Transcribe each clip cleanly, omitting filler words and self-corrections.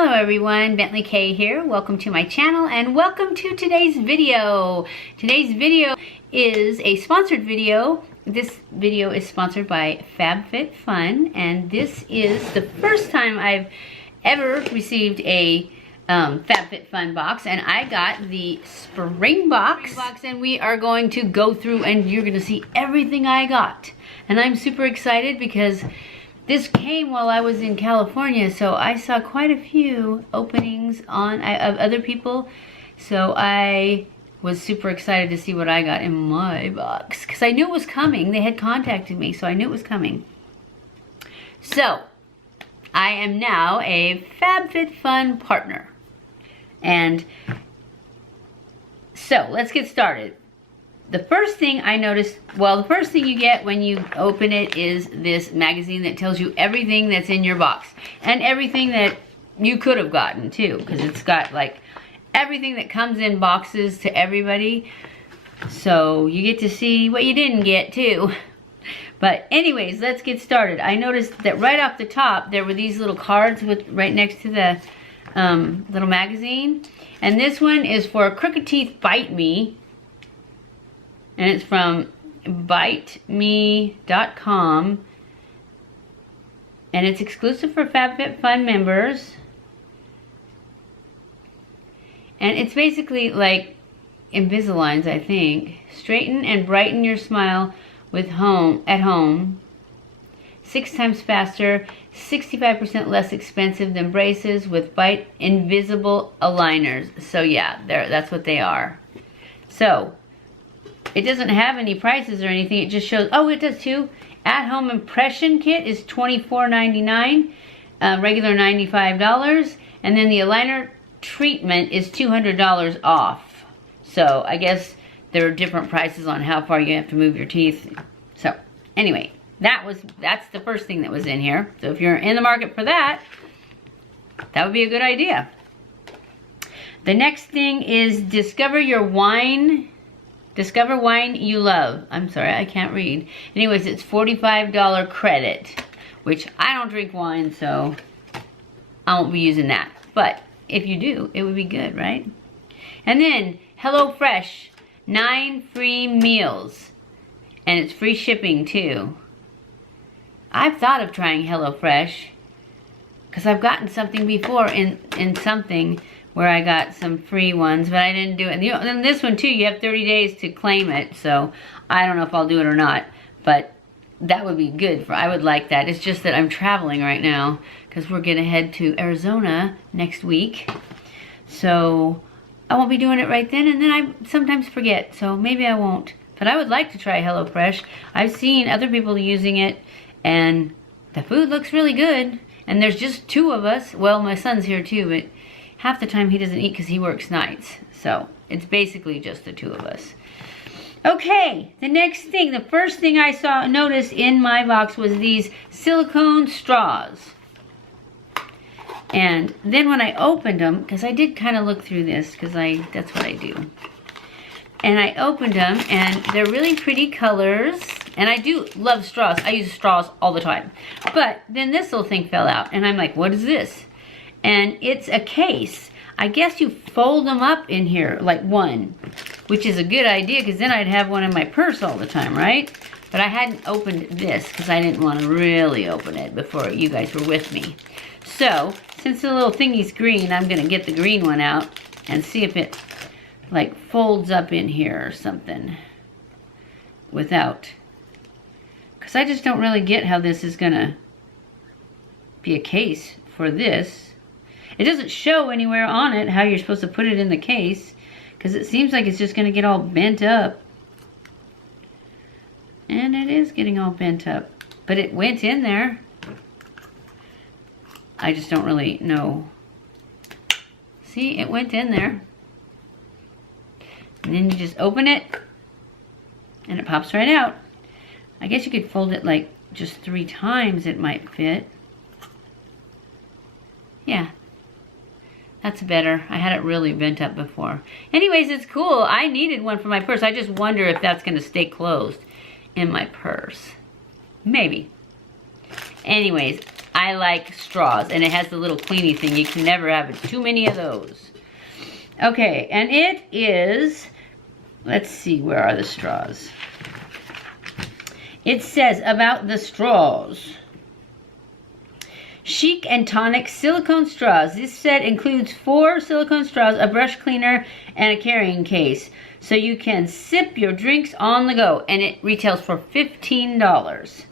Hello everyone, BentlyK here. Welcome to my channel and welcome to today's video. Today's video is a sponsored video. This video is sponsored by FabFitFun, and this is the first time I've ever received a FabFitFun box, and I got the spring box, and we are going to go through and you're going to see everything I got. And I'm super excited because this came while I was in California, so I saw quite a few openings of other people. So I was super excited to see what I got in my box because I knew it was coming. They had contacted me, so I knew it was coming. So I am now a FabFitFun partner. And so let's get started. The first thing I noticed, well, the first thing you get when you open it is this magazine that tells you everything that's in your box. And everything that you could have gotten too, because it's got like everything that comes in boxes to everybody. So you get to see what you didn't get too. But anyways, let's get started. I noticed that right off the top, there were these little cards with right next to the little magazine. And this one is for Crooked Teeth Bite Me. And it's from biteme.com. And it's exclusive for FabFitFun members. And it's basically like Invisaligns, I think. Straighten and brighten your smile with at home. 6 times faster, 65% less expensive than braces with Bite Invisible aligners. So yeah, that's what they are. So it doesn't have any prices or anything. It just shows, oh, it does too. At-home impression kit is $24.99, regular $95, and then the aligner treatment is $200 off. So I guess there are different prices on how far you have to move your teeth. So anyway, that's the first thing that was in here. So if you're in the market for that, that would be a good idea. The next thing is Discover wine you love. I'm sorry, I can't read. Anyways, it's $45 credit, which I don't drink wine, so I won't be using that. But if you do, it would be good, right? And then HelloFresh, 9 free meals. And it's free shipping too. I've thought of trying HelloFresh because I've gotten something before in something where I got some free ones, but I didn't do it. And this one too, you have 30 days to claim it, so I don't know if I'll do it or not, but that would be good. I would like that. It's just that I'm traveling right now because we're gonna head to Arizona next week, so I won't be doing it right then, and then I sometimes forget, so maybe I won't. But I would like to try HelloFresh. I've seen other people using it, and the food looks really good, and there's just 2 of us. Well, my son's here too, but half the time he doesn't eat because he works nights. So it's basically just the 2 of us. Okay, the next thing, the first thing I noticed in my box was these silicone straws. And then when I opened them, because I did kind of look through this, because that's what I do. And I opened them, and they're really pretty colors. And I do love straws. I use straws all the time. But then this little thing fell out, and I'm like, what is this? And it's a case. I guess you fold them up in here, like one, which is a good idea because then I'd have one in my purse all the time, right? But I hadn't opened this because I didn't want to really open it before you guys were with me. So, since the little thingy's green, I'm going to get the green one out and see if it like folds up in here or something without. Because I just don't really get how this is going to be a case for this. It doesn't show anywhere on it how you're supposed to put it in the case, because it seems like it's just going to get all bent up. And it is getting all bent up. But it went in there. I just don't really know. See, it went in there. And then you just open it, and it pops right out. I guess you could fold it like just 3 times, it might fit. Yeah. That's better. I had it really bent up before. Anyways, it's cool. I needed one for my purse. I just wonder if that's going to stay closed in my purse. Maybe. Anyways, I like straws, and it has the little cleany thing. You can never have too many of those. Okay, and it is, let's see, where are the straws? It says about the straws. Chic and Tonic silicone straws. This set includes 4 silicone straws, a brush cleaner, and a carrying case. So you can sip your drinks on the go. And it retails for $15.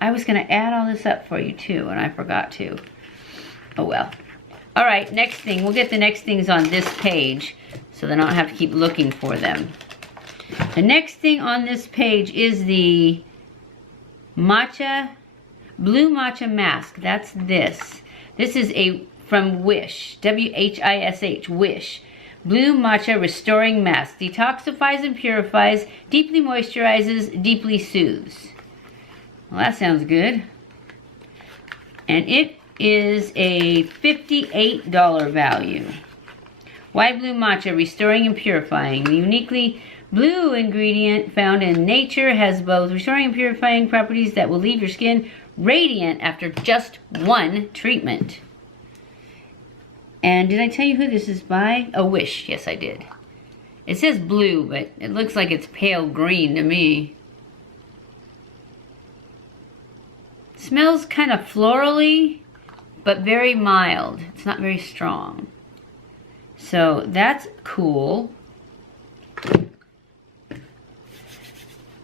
I was going to add all this up for you too, and I forgot to. Oh well. All right, next thing. We'll get the next things on this page so then I don't have to keep looking for them. The next thing on this page is the matcha, blue matcha mask. That's this. This is from Wish, W-H-I-S-H, Wish. Blue matcha restoring mask. Detoxifies and purifies, deeply moisturizes, deeply soothes. Well, that sounds good. And it is a $58 value. Why blue matcha? Restoring and purifying. The uniquely blue ingredient found in nature has both restoring and purifying properties that will leave your skin radiant after just 1 treatment. And did I tell you who this is by? A Wish. Yes, I did. It says blue, but it looks like it's pale green to me. Smells kind of florally, but very mild. It's not very strong. So that's cool.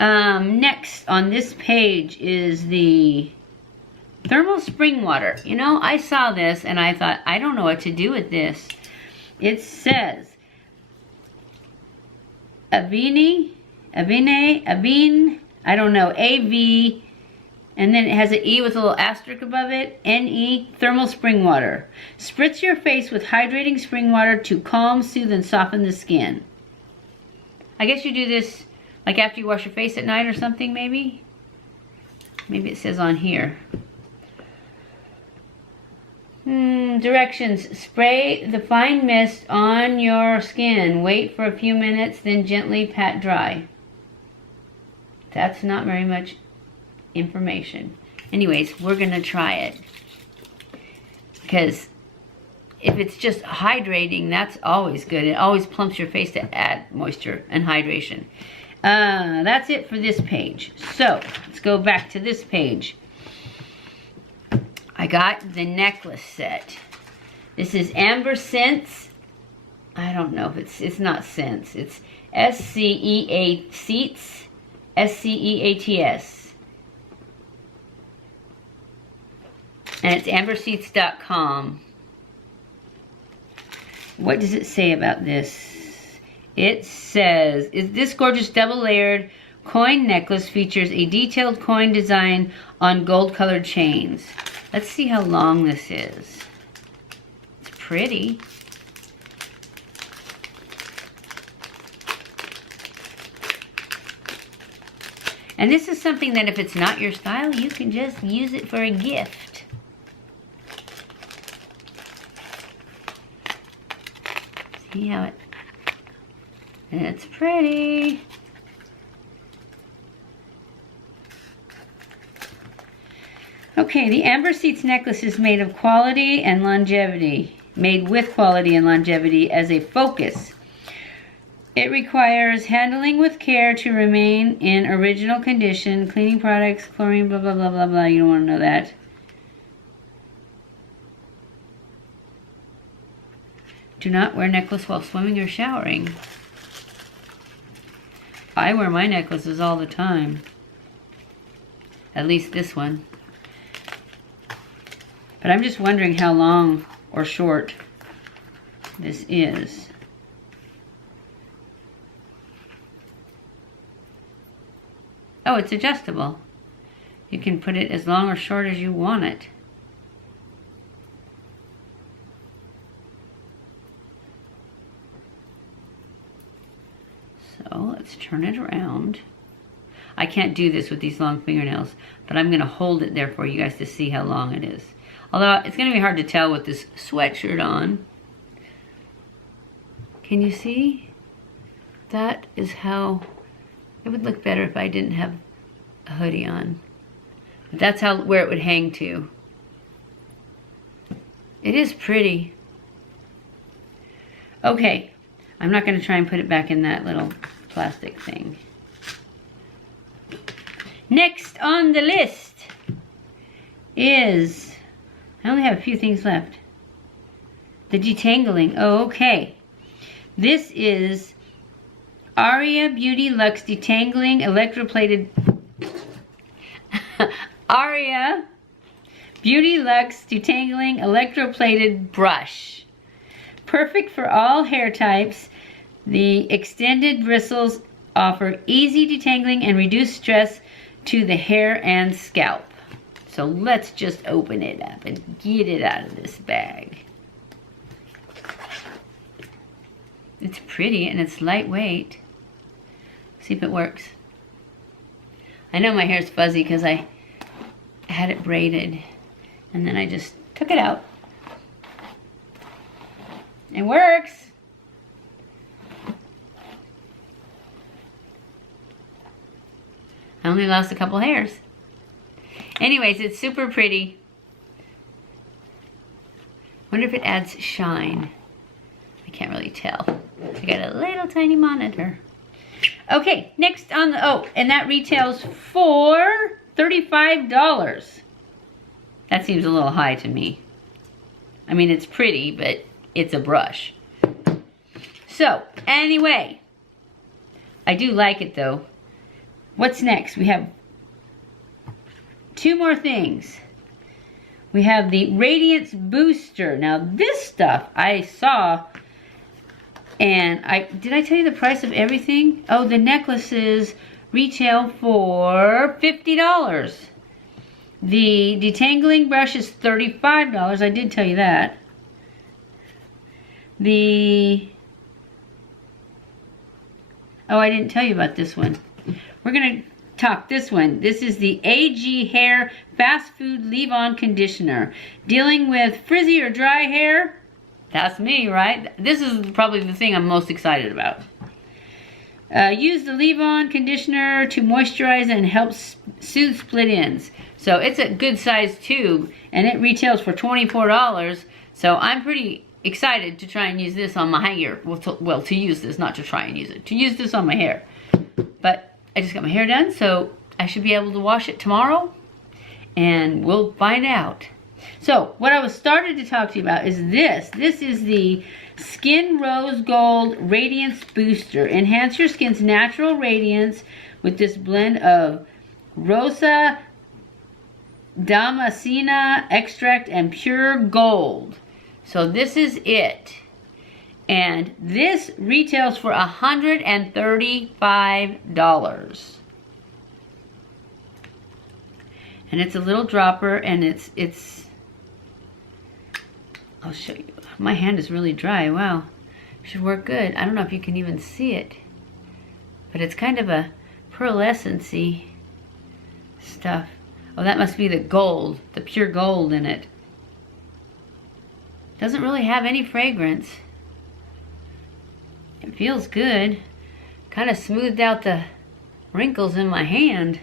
Next on this page is the thermal spring water. You know, I saw this and I thought, I don't know what to do with this. It says Avene, I don't know, A-V, and then it has an E with a little asterisk above it, N-E, thermal spring water. Spritz your face with hydrating spring water to calm, soothe, and soften the skin. I guess you do this like after you wash your face at night or something, maybe? Maybe it says on here. Directions. Spray the fine mist on your skin. Wait for a few minutes, then gently pat dry. That's not very much information. Anyways, we're going to try it. Because if it's just hydrating, that's always good. It always plumps your face to add moisture and hydration. That's it for this page. So, let's go back to this page. I got the necklace set. This is Amber Scents. I don't know if it's not Scents. It's S-C-E-A Seats. S-C-E-A-T-S. And it's amberseats.com. What does it say about this? It says, this gorgeous double-layered coin necklace features a detailed coin design on gold-colored chains. Let's see how long this is. It's pretty. And this is something that if it's not your style, you can just use it for a gift. See how it's pretty. Okay, the Amber Seats necklace is made of quality and longevity. Made with quality and longevity as a focus. It requires handling with care to remain in original condition. Cleaning products, chlorine, blah, blah, blah, blah, blah. You don't want to know that. Do not wear necklace while swimming or showering. I wear my necklaces all the time. At least this one. But I'm just wondering how long or short this is. Oh, it's adjustable. You can put it as long or short as you want it. So let's turn it around. I can't do this with these long fingernails, but I'm going to hold it there for you guys to see how long it is. Although it's going to be hard to tell with this sweatshirt on. Can you see? That is how it would look better if I didn't have a hoodie on. But that's where it would hang to. It is pretty. Okay, I'm not going to try and put it back in that little plastic thing. Next on the list is, I only have a few things left. The Detangling. Oh, okay. This is Aria Beauty Luxe Detangling Electroplated. Aria Beauty Luxe Detangling Electroplated Brush. Perfect for all hair types. The extended bristles offer easy detangling and reduce stress to the hair and scalp. So let's just open it up and get it out of this bag. It's pretty and it's lightweight. See if it works. I know my hair's fuzzy because I had it braided and then I just took it out. It works. I only lost a couple hairs. Anyways, it's super pretty. Wonder if it adds shine. I can't really tell. I got a little tiny monitor. Okay, next on the, oh, and that retails for $35. That seems a little high to me. I mean, it's pretty, but it's a brush. So, anyway, I do like it though. What's next? We have two more things. We have the Radiance Booster. Now this stuff I saw, and did I tell you the price of everything? Oh, the necklaces retail for $50. The detangling brush is $35. I did tell you that. Oh, I didn't tell you about this one. We're gonna talk this one. This is the AG Hair Fast Food Leave-On Conditioner. Dealing with frizzy or dry hair? That's me, right? This is probably the thing I'm most excited about. Use the leave-on conditioner to moisturize and help soothe split ends. So it's a good size tube and it retails for $24. So I'm pretty excited to try and use this on my hair. Well, to use this, not to try and use it. To use this on my hair. But I just got my hair done, so I should be able to wash it tomorrow. And we'll find out. So, what I was started to talk to you about is this. This is the Skin Rose Gold Radiance Booster. Enhance your skin's natural radiance with this blend of Rosa Damascena extract and pure gold. So this is it. And this retails for $135. And it's a little dropper and it's I'll show you. My hand is really dry. Wow. Should work good. I don't know if you can even see it. But it's kind of a pearlescence-y stuff. Oh, that must be the gold, the pure gold in it. Doesn't really have any fragrance. It feels good. Kind of smoothed out the wrinkles in my hand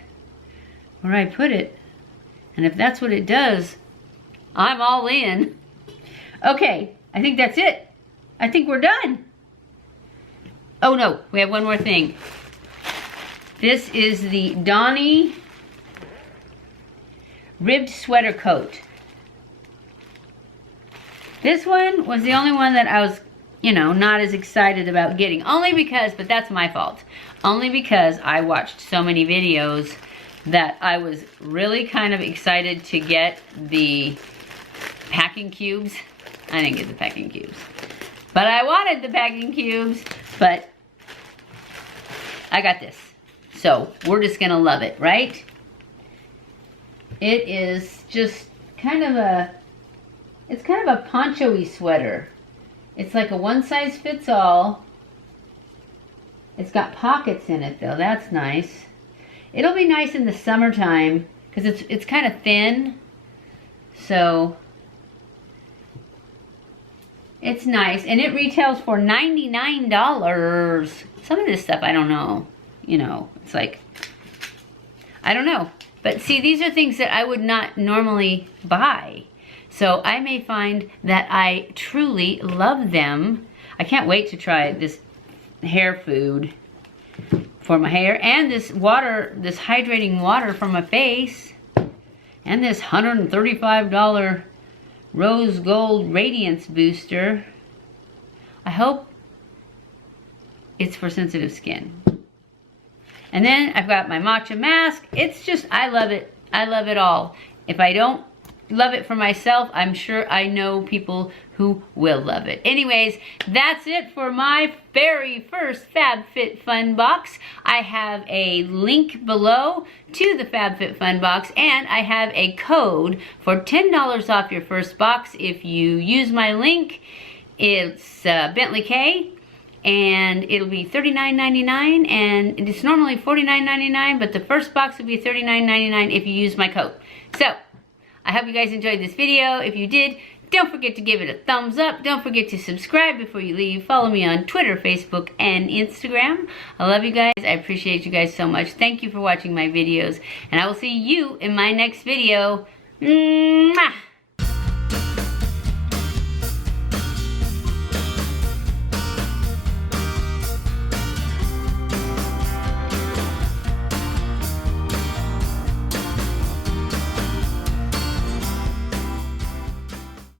where I put it. And if that's what it does, I'm all in. Okay, I think that's it. I think we're done. Oh no, we have one more thing. This is the Donny Ribbed Sweater Coat. This one was the only one that I was, you know, not as excited about getting. Only because, but that's my fault. Only because I watched so many videos that I was really kind of excited to get the packing cubes. I didn't get the packing cubes. But I wanted the packing cubes, but I got this. So we're just gonna love it, right? It is just kind of a, it's kind of a poncho-y sweater. It's like a one-size-fits-all. It's got pockets in it though, that's nice. It'll be nice in the summertime because it's kind of thin. So it's nice, and it retails for $99. Some of this stuff, I don't know. You know, it's like, I don't know. But see, these are things that I would not normally buy. So I may find that I truly love them. I can't wait to try this hair food for my hair, and this water, this hydrating water for my face, and this $135 rose gold radiance booster. I hope it's for sensitive skin. And then I've got my matcha mask. It's just, I love it. I love it all. If I don't love it for myself, I'm sure I know people who will love it. Anyways, that's it for my very first FabFitFun box. I have a link below to the FabFitFun box, and I have a code for $10 off your first box if you use my link. It's BentlyK, and it'll be $39.99, and it's normally $49.99, but the first box will be $39.99 if you use my code. So, I hope you guys enjoyed this video. If you did, don't forget to give it a thumbs up. Don't forget to subscribe before you leave. Follow me on Twitter, Facebook, and Instagram. I love you guys. I appreciate you guys so much. Thank you for watching my videos, and I will see you in my next video. Mwah!